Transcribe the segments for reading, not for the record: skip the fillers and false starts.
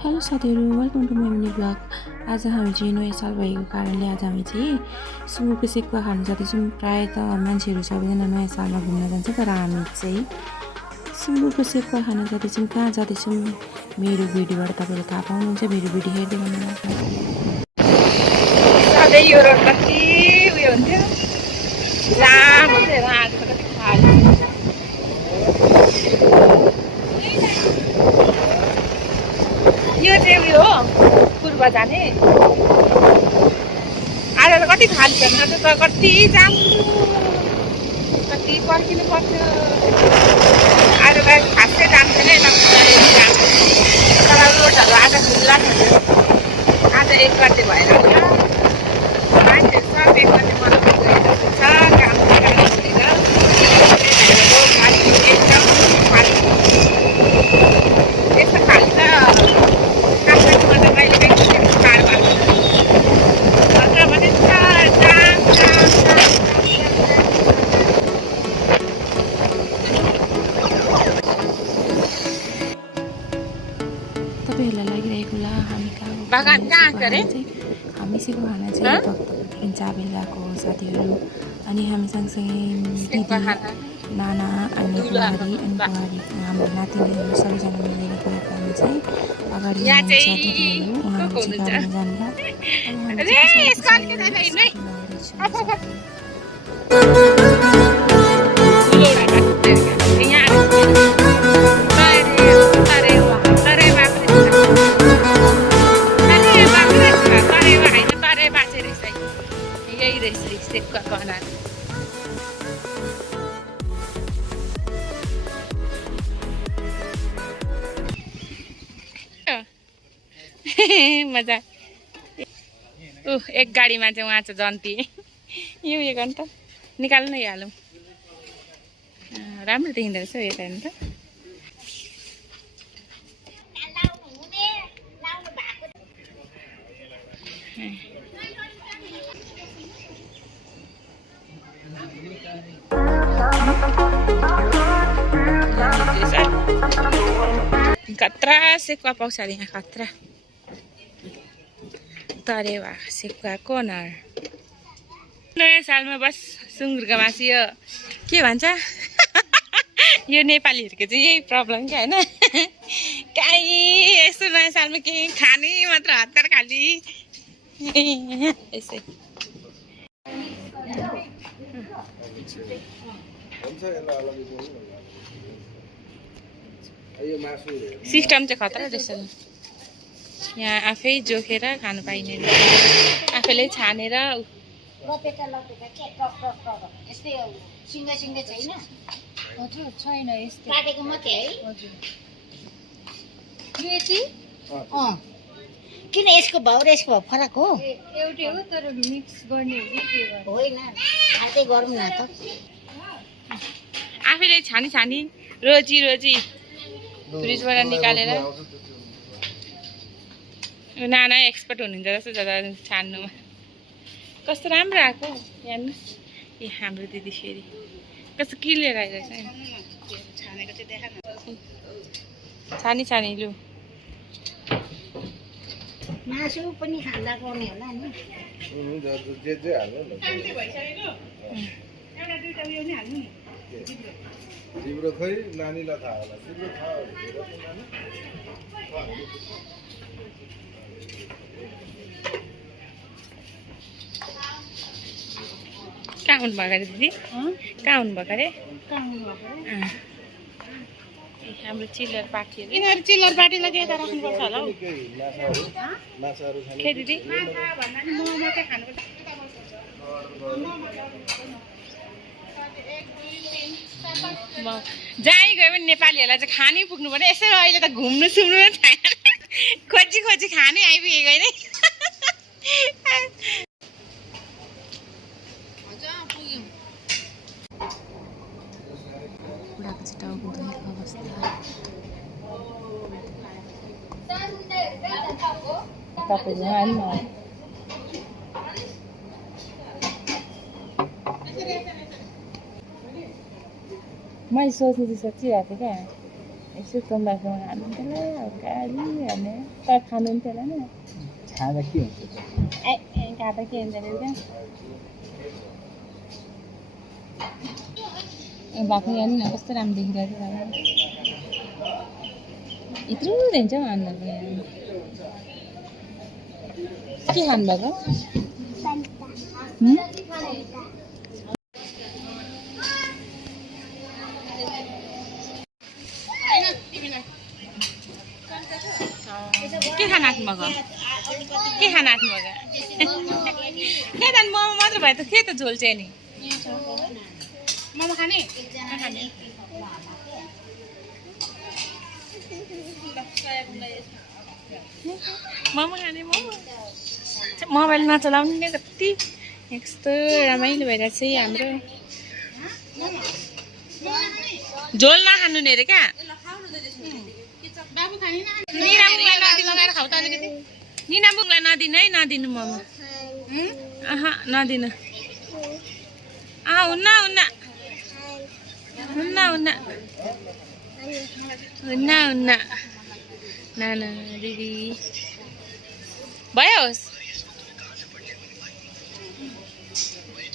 Hello साथीहरू, welcome to my mini blog. आज हामी चाहिँ नयाँ साल भएको कारणले आज हामी चाहिँ सुँगुरको सेकुवा खान जाँदैछौँ। प्रायः त मान्छेहरू सबैजना नयाँ सालमा घुम्न जान्छ, तर हामी चाहिँ सुँगुरको सेकुवा खान जाँदैछौँ। कहाँ जाँदैछौँ मेरो भिडियोबाट तपाईँले थाहा पाउनुहुन्छ। मेरो भिडियो हेर्दै गर्नुहोस्। यो रोड कति उयो हुन्थ्यो, जाम हुन्थ्यो। आज त कति खाली। यो चाहिँ उयो हो पूर्व जाने। आज त कति खाली छ, आज त कति जाम, कति पर्खिनु पर्थ्यो। आज त खासै जाम छैन, यता जाम तर रोडहरू आज खुल्ला थियो। आज 1 गते भएर होला मान्छेहरू सब 1 गते मनाउनु गइरहेको छ। काम गरेर एकदम खाली। यस्तो खाली त काठमाडौँमा त कहिले काहीँ कार भएको छ भने तपाईँहरूलाई लागिरहेको होला हामी कहाँ हामी सेकुवा खाना चाहिँ भक्तपुरदेखि चाबेलाको साथीहरू अनि हामी सँगसँगै दिदी, नाना अनि बुहारी अनि बुहारी हाम्रो नातिनीहरू सबैजना मिलेर गएको। हामी चाहिँ अगाडि हुनुहुन्छ दिदीहरू, उहाँहरू चाहिँ गाडीमा जानुभयो। यही रहेछ सेकुवा कनार। मजा। एक गाडीमा चाहिँ उहाँ चाहिँ जन्ती यो उयो गर्नु त निकाल्नु न, हालौँ। राम्रो देखिँदो रहेछ यो त हेर्नु त। खतरा सेकुवा पाउँछ अरे यहाँ, खतरा तरेवा सेकुवा कोनर। नयाँ सालमा बस सुँगुरको मासु यो के भन्छ यो नेपालीहरूको चाहिँ यही प्रब्लम क्या होइन। काहीँ यस्तो नयाँ सालमा केही खाने मात्र हतार खाली यसै। सिस्टम चाहिँ खतरा रहेछ नि। यहाँ आफै जोखेर खानु पाइने, आफैले छानेर। किन यसको भाउ र यसको भाउ फरक हो? एउटै हो तर मिक्स गर्ने होइन, खाँदै गरौँ न त। आफैले छानी छानी रोजी रोजी फ्रिजबाट निकालेर। नाना एक्सपर्ट हुनुहुन्छ जस्तो जता छान्नुमा। कस्तो राम्रो आएको हेर्नु। ए हाम्रो दिदी फेरि कस्तो क्लियर आइरहेछ छानी छानी। लु मासु पनि खाँदा पाउने होला नि। तिम्रो खै नानीलाई थाहा होला, तिम्रो थाहा हो। कहाँ हुनुभएको अरे दिदी? कहाँ हुनुभएको अरे? हाम्रो चिल्लर पार्टी। यिनीहरू चिल्लर पार्टीलाई के राख्नुपर्छ होला हौ के दिदी? जहीँ गयो भने नेपालीहरूलाई चाहिँ खानै पुग्नु पर्यो। यसो अहिले त घुम्नु सुम्नु छैन, खोजी खोजी खानै आइपुगेको होइन। बुढाको चाहिँ टाउको दुखेको अवस्था। मैले सोच्नु चाहिँ सोचिरहेको थिएँ क्या, यसो तम्बाकु हाल्नु गाडी हाल्ने तर खानु नि त्यसलाई नि खाँदा के हुन्छ खाँदा के हुन्छ अरे क्या भएको यहाँ नि कस्तो राम्रो देखिरहेको थियो यत्रो दिन्छ हौ अन्त के खानुभएको के खान आँट्नुभएको के खान आँट्नुभएको के त मोमो मात्र भयो त के त झोल चाहिँ नि मोमो खाने मोमो खाने मोमो मोबाइल नचलाउने कति यस्तो रमाइलो भइरहेको छ हाम्रो झोल नखानु नि अरे क्या निनाबुङलाई नदिनु है नदिनु मोमो नदिनु हुन्न हुन्न हुन्न हुन्न हुन्न हुन्न नाना दिदी भयो होस्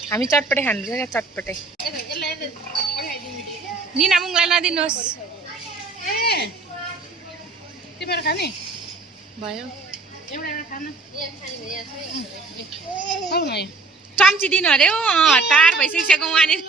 हामी चटपटे खानुपर्छ क्या चटपटे निनाबुङलाई नदिनुहोस् भयो चम्ची दिनु अरे हौ हतार भइसकिसक्यो उहाँनिर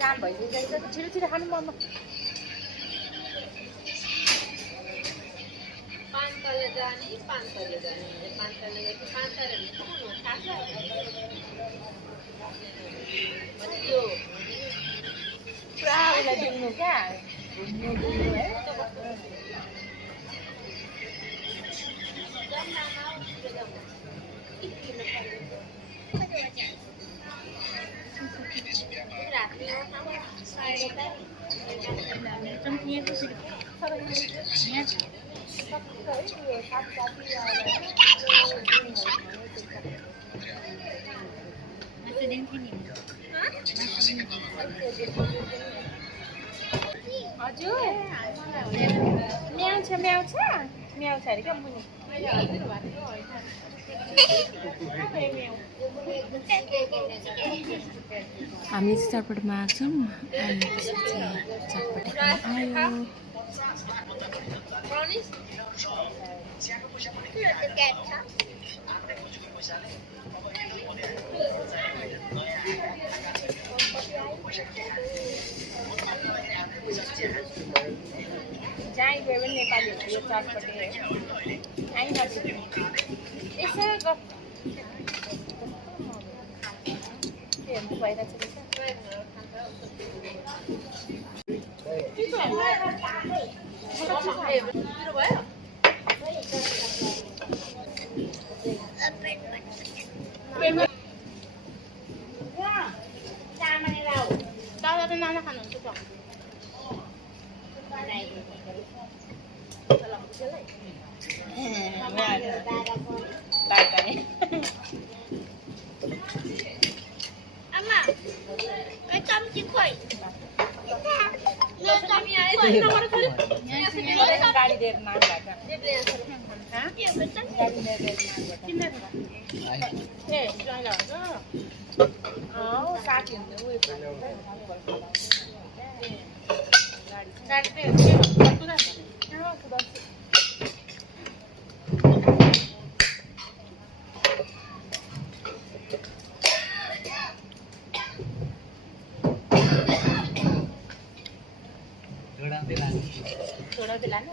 जाम भइसक्यो छिटो छिटो खानु मोमो पुरा उसलाई दिनु क्या घुम्नु दिनु है हजुर म्याउँछ म्याउँछ म्याउँछ अरे क्या मुनि हामी चटपट माग्छौँ अनि त्यसपछि चटपट आयो जहाँ गयो भने नेपालीहरूको यो चटपटे आइनसक्यो यसो हेर्नु भइरहेको छ नाना खानुहुन्छ त बाई बाई गाडी दिएर नानीलाई ए ज्वाइँलाई हुन्छ साथी हुन्छ उयो गाडी थोड़ा दिलाने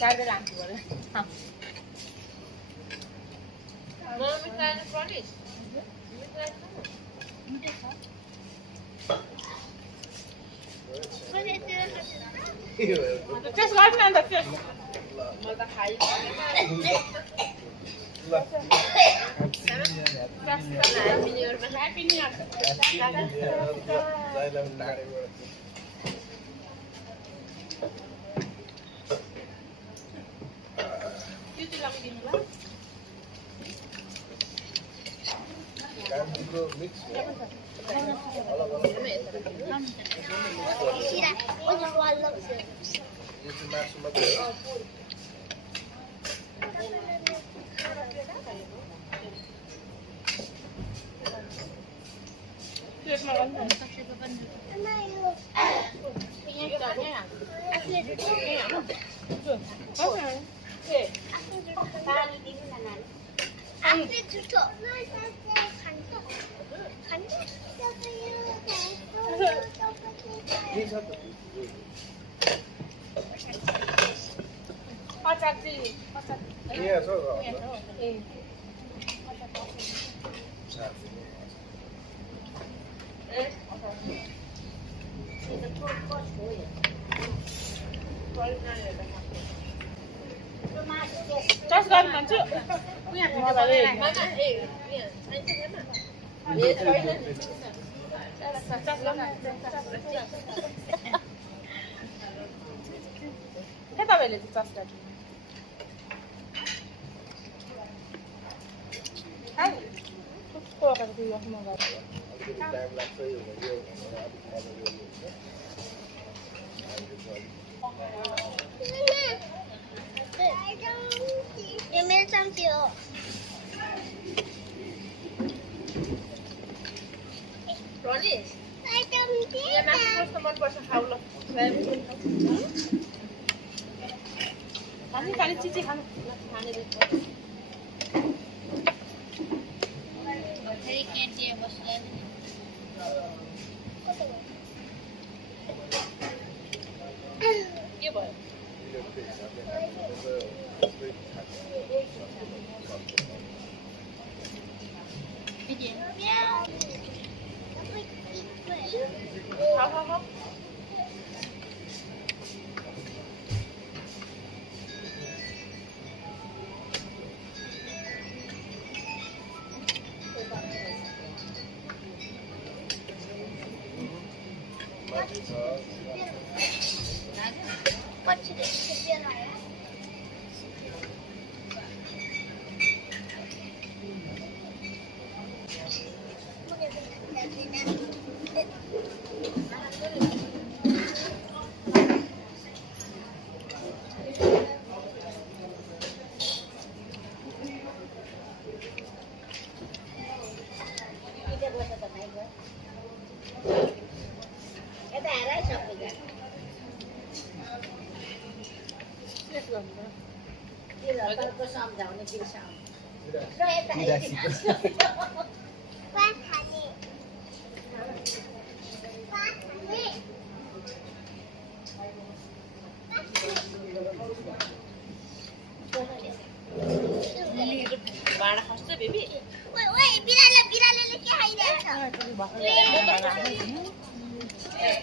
चार दे लाने बोले हाँ मम्मी का promise Just got me on the fish. Mother high. Happy New Year. Just got me too. ¿Qué tal el desastre? Ay, ¿cómo que te ibas a mover? Ronis, ya nasi terus teman puasa haula. Kami kali cici kami kami itu. Hari candy yang masuk. Iya boy. Hao. Baru hasta baby. Woi, biral ke haida.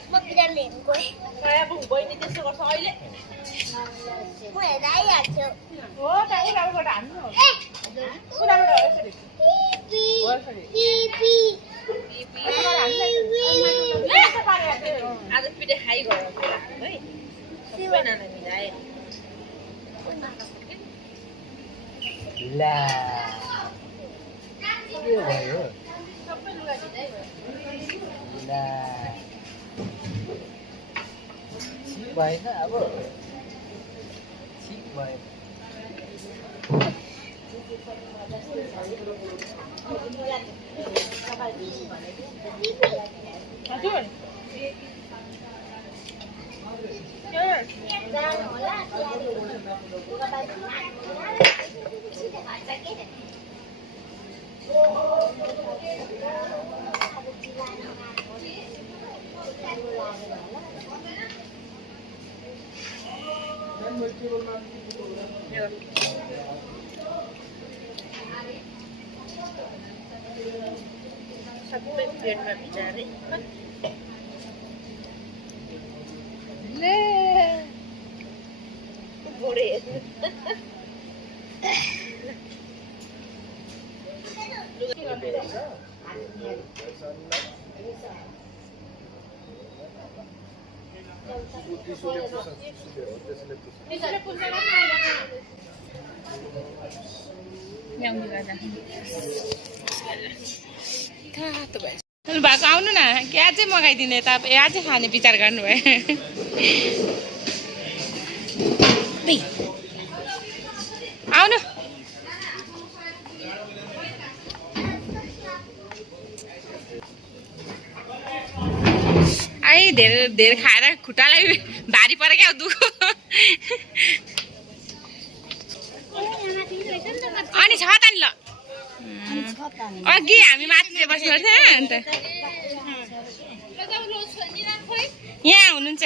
Mo biral ko. Kaya bung boy ni त्यसो गर्छ अहिले. Mo हेराइहाल छु. हो त उडाबाट हान्नु हो. उडाबाट हो यसरी. पी आज पिठे खाइ गयो है. सबै नाना मिलाए. ला के भयो ला ठिक भएन अब ठिक भएन हजुर सबै पेटमा बिचारे ले बोरे भएको आउनु न क्या चाहिँ मगाइदिने त यहाँ चाहिँ खाने विचार गर्नुभयो आउनु आई धेरै खाएर खुट्टालाई भारी पऱ्यो क्या दुखो अनि छ त नि ल अघि हामी माथि बस्नु पर्छ अन्त यहाँ हुनुहुन्छ